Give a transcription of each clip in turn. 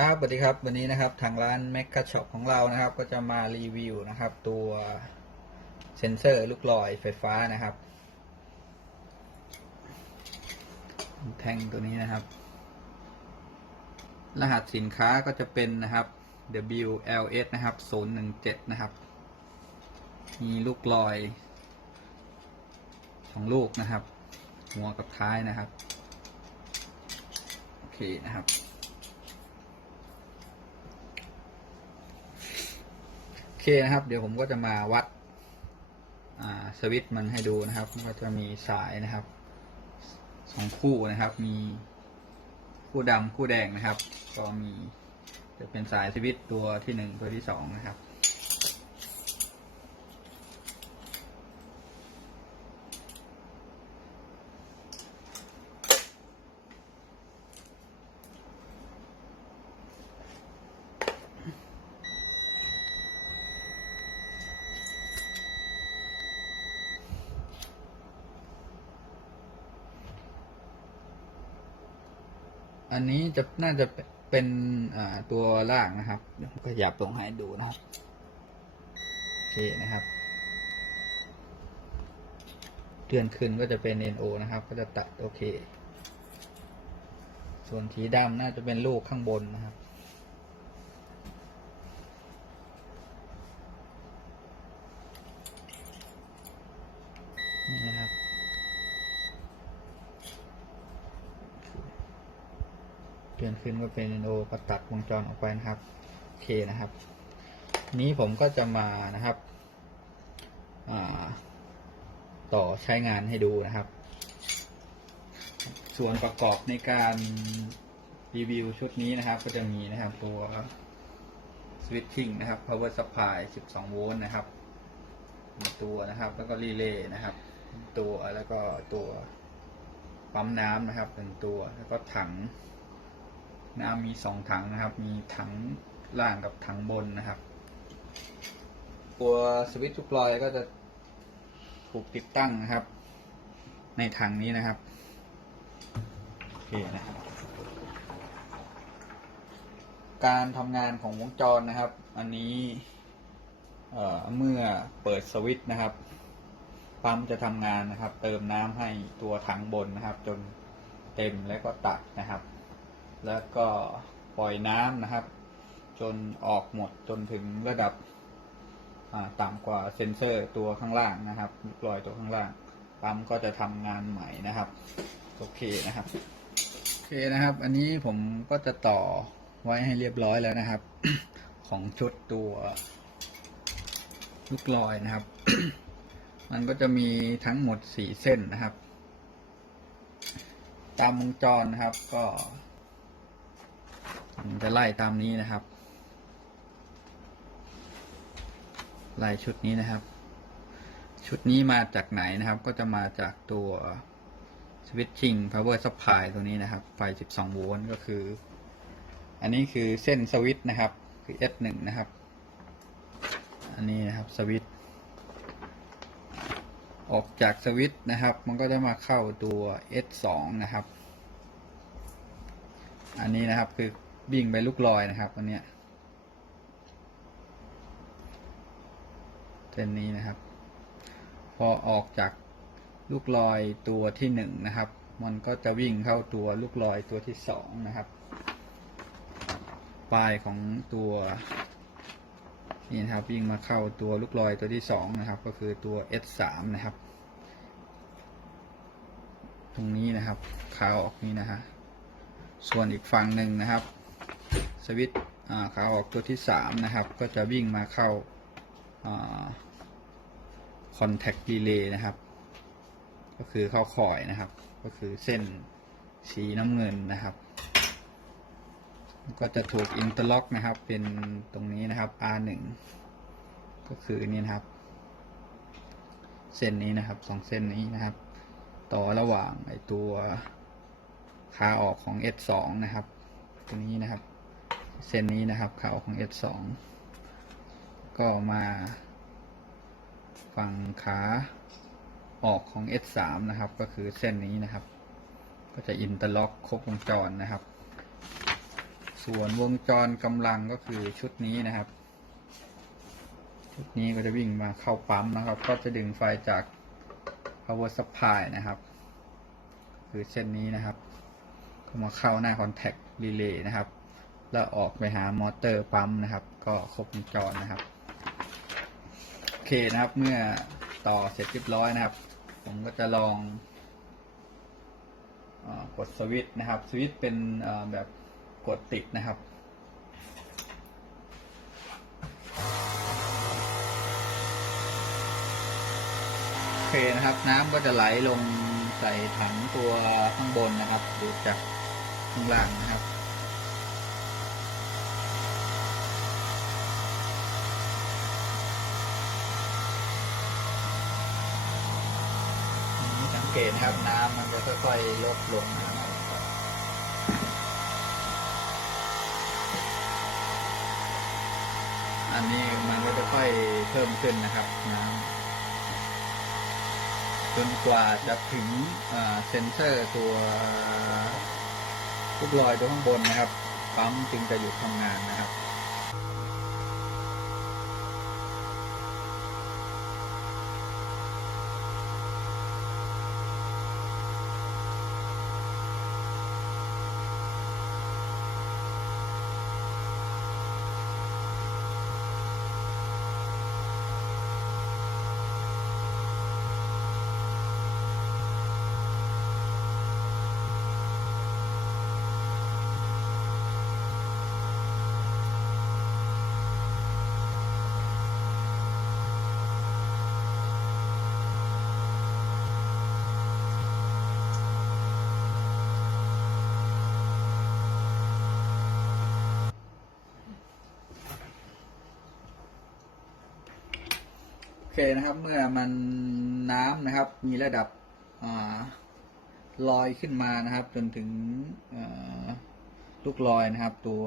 ครับสวัสดีครับ วันนี้นะครับทางร้าน m e c a Shop ของเรานะครับ ก็จะมารีวิวนะครับ ตัวเซ็นเซอร์ลูกลอยไฟฟ้านะครับ แท่งตัวนี้นะครับ รหัสสินค้าก็จะเป็นนะครับ WLS นะครับ017 นะครับ มีลูกลอยสองลูกนะครับ หัวกับท้ายนะครับ โอเคนะครับ โอ เคนะครับ เดี๋ยวผมก็จะมาวัดสวิตช์มันให้ดูนะครับก็จะมีสายนะครับสองคู่นะครับ มีคู่ดำคู่แดงนะครับ ก็มีจะเป็นสายสวิตช์ตัวที่หนึ่งตัวที่สองนะครับ อันนี้จะน่าจะเป็นตัวล่างนะครับเดี๋ยวขยับตรงให้ดูนะครับโอเคนะครับเตือนขึ้นก็จะเป็น NO นะครับ ก็จะตัดโอเค ส่วนสีดำน่าจะเป็นลูกข้างบนนะครับ นี่นะครับ เตือนขึ้นก็เป็นโอก็ตัดวงจรออกไปนะครับโอเคนะครับ นี้ผมก็จะมานะครับต่อใช้งานให้ดูนะครับ ส่วนประกอบในการรีวิวชุดนี้นะครับ ก็จะมีนะครับตัว switching นะครับ power supply 12 โวลต์นะครับตัวนะครับ แล้วก็รีเลย์นะครับ ตัวแล้วก็ตัวปั๊มน้ำนะครับหนึ่งตัวแล้วก็ถัง น้ำมีสองถังนะครับ มีถังล่างกับถังบนนะครับ ตัวสวิตช์ทุกลอยก็จะถูกติดตั้งนะครับ ในถังนี้นะครับโอเคนะครับ การทำงานของวงจรนะครับ อันนี้เเมื่อเปิดสวิตช์นะครับปั๊มจะทำงานนะครับ เติมน้ำให้ตัวถังบนนะครับ จนเต็มแล้วก็ตัดนะครับ แล้วก็ปล่อยน้ำนะครับ จนออกหมดจนถึงระดับต่ำกว่าเซ็นเซอร์ตัวข้างล่างนะครับลอยตัวข้างล่างปั๊มก็จะทำงานใหม่นะครับ โอเคนะครับ โอเคนะครับ อันนี้ผมก็จะต่อไว้ให้เรียบร้อยแล้วนะครับ ของชุดตัวลูกลอยนะครับ มันก็จะมีทั้งหมดสี่เส้นนะครับ ตามวงจรนะครับก็ ผมจะไล่ตามนี้นะครับ ไล่ชุดนี้นะครับ ชุดนี้มาจากไหนนะครับ ก็จะมาจากตัว switching power supply ตัวนี้นะครับ ไฟ 12 โวลต์ก็คือ อันนี้คือเส้นสวิตนะครับ คือ S1 นะครับ อันนี้นะครับสวิตออกจากสวิตนะครับ มันก็จะมาเข้าตัว S2 นะครับ อันนี้นะครับคือ บิ่งไปลูกลอยนะครับอันเนี้ยเส้นนี้นะครับ พอออกจากลูกลอยตัวที่หนึ่งนะครับ มันก็จะวิ่งเข้าตัวลูกลอยตัวที่สองนะครับ ปลายของตัวนี่นะครับวิ่งมาเข้าตัวลูกลอยตัวที่สองนะครับ ก็คือตัว S3 นะครับ ตรงนี้นะครับขาออกนี้นะฮะส่วนอีกฝั่งหนึ่งนะครับ สวิตช์ขาออกตัวที่สามนะครับ ก็จะวิ่งมาเข้าคอนแทคดีเลย์นะครับ ก็คือเข้าคอยนะครับ ก็คือเส้นสีน้ำเงินนะครับ ก็จะถูกอินเตอร์ล็อกนะครับ เป็นตรงนี้นะครับ R1 ก็คือนี่นะครับ เส้นนี้นะครับสองเส้นนี้นะครับ ต่อระหว่างไอตัวขาออกของ S2 นะครับตัวนี้นะครับ เส้นนี้นะครับเขาของ S2 ก็มาฝั่งขาออกของ S3 นะครับ ก็คือเส้นนี้นะครับ ก็จะอินเตอร์ล็อกครบวงจรนะครับ ส่วนวงจรกำลังก็คือชุดนี้นะครับ ชุดนี้ก็จะวิ่งมาเข้าปั๊มนะครับ ก็จะดึงไฟจาก power supply นะครับ คือเส้นนี้นะครับ ก็มาเข้าหน้า contact relay นะครับ แล้วออกไปหามอเตอร์ปั๊มนะครับ ก็ครบวงจรนะครับโอเคนะครับ เมื่อต่อเสร็จเรียบร้อยนะครับ ผมก็จะลองอกดสวิตช์นะครับ สวิตช์เป็นแบบกดติดนะครับโอเคนะครับ น้ำก็จะไหลลงใส่ถังตัวข้างบนนะครับ ดูจากข้างล่างนะครับ นี่สัง เกตนะครับน้ำมันจะค่อยๆลดลงนะครับอันนี้มันก็จะค่อยเพิ่มขึ้นนะครับน้ำจนกว่าจะถึงเอ่อเซนเซอร์ตัวลูกลอยตัวข้างบนนะครับปั๊มจึงจะหยุดทำงานนะครับ เคนะครับเมื่อมันน้ำนะครับมีระดับอลอยขึ้นมานะครับ จนถึงลูกลอยนะครับ ตัว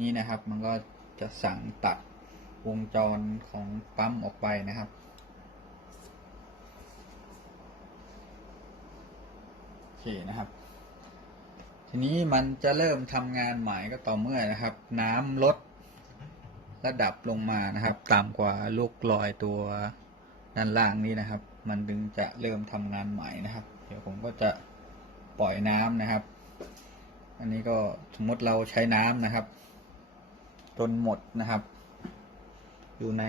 นี้นะครับ มันก็จะสั่งตัดวงจรของปั๊มออกไปนะครับโอเคนะครับ ทีนี้มันจะเริ่มทำงานใหม่ก็ต่อเมื่อนะครับ น้ำลด ระดับลงมานะครับ ต่ำกว่าลูกลอยตัวด้านล่างนี้นะครับ มันถึงจะเริ่มทำงานใหม่นะครับ เดี๋ยวผมก็จะปล่อยน้ำนะครับ อันนี้ก็สมมติเราใช้น้ำนะครับ จนหมดนะครับ อยู่ใน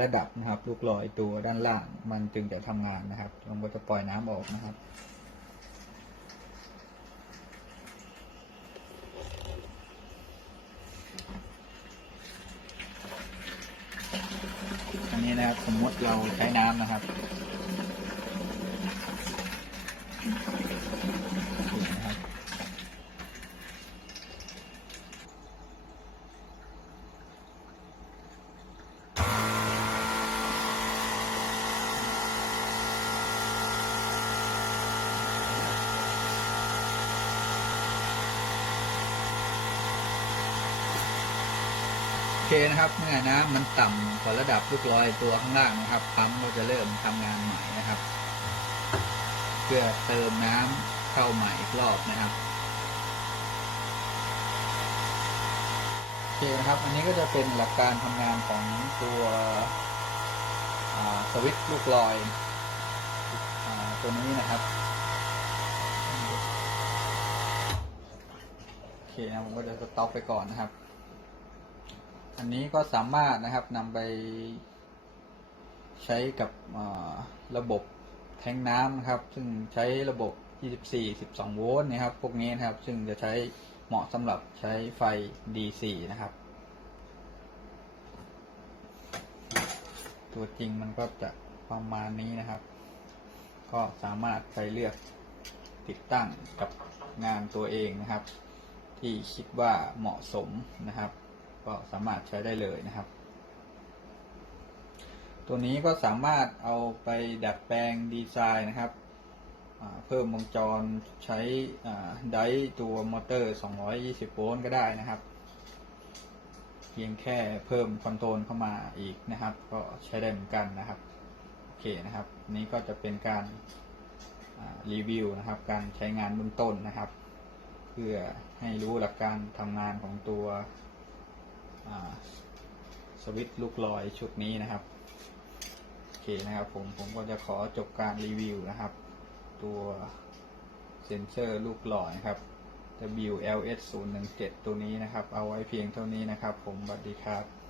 ระดับนะครับ ลูกลอยตัวด้านล่าง มันจึงจะทำงานนะครับผมก็จะปล่อยน้ำออกนะครับ อันนี้นะครับ สมมติเราใช้น้ำนะครับนี่นะครับ โอ เคนะครับ เมื่อน้ำมันต่ำกว่าระดับลูกลอยตัวข้างล่างนะครับ ปั๊มก็จะเริ่มทำงานใหม่นะครับ เพื่อเติมน้ำเข้าใหม่อีกรอบนะครับโอเคนะครับ อันนี้ก็จะเป็นหลักการทำงานของตัวสวิตช์ลูกลอยอตัวนี้นะครับโอเคนะผมก็จะสต็อปไปก่อนนะครับ อันนี้ก็สามารถนะครับนำไปใช้กับระบบแทงน้ำนะครับ ซึ่งใช้ระบบ 24 12 โวลต์นะครับ พวกนี้นะครับ ซึ่งจะใช้เหมาะสำหรับใช้ไฟ DC นะครับ ตัวจริงมันก็จะประมาณนี้นะครับ ก็สามารถไปเลือกติดตั้งกับงานตัวเองนะครับ ที่คิดว่าเหมาะสมนะครับ ก็สามารถใช้ได้เลยนะครับ ตัวนี้ก็สามารถเอาไปดัดแปลงดีไซน์นะครับเพิ่มวงจรใช้ไดร์ตัวมอเตอร์ 220 โวลต์ก็ได้นะครับ เพียงแค่เพิ่มคอนโทรลเข้ามาอีกนะครับ ก็ใช้ได้เหมือนกันนะครับ โอเคนะครับ นี้ก็จะเป็นการรีวิวนะครับ การใช้งานเบื้องต้นนะครับกพื่อให้รู้หลักการทำงานของตัว สวิตลูกลอยชุดนี้นะครับโอเคนะครับผมผมก็จะขอจบการรีวิวนะครับ ตัวเซนเซอร์ลูกหล่อนะครับ WLS 0 1 7ตัวนี้นะครับ เอาไว้เพียงเท่านี้นะครับ ผมสวัสดีครับ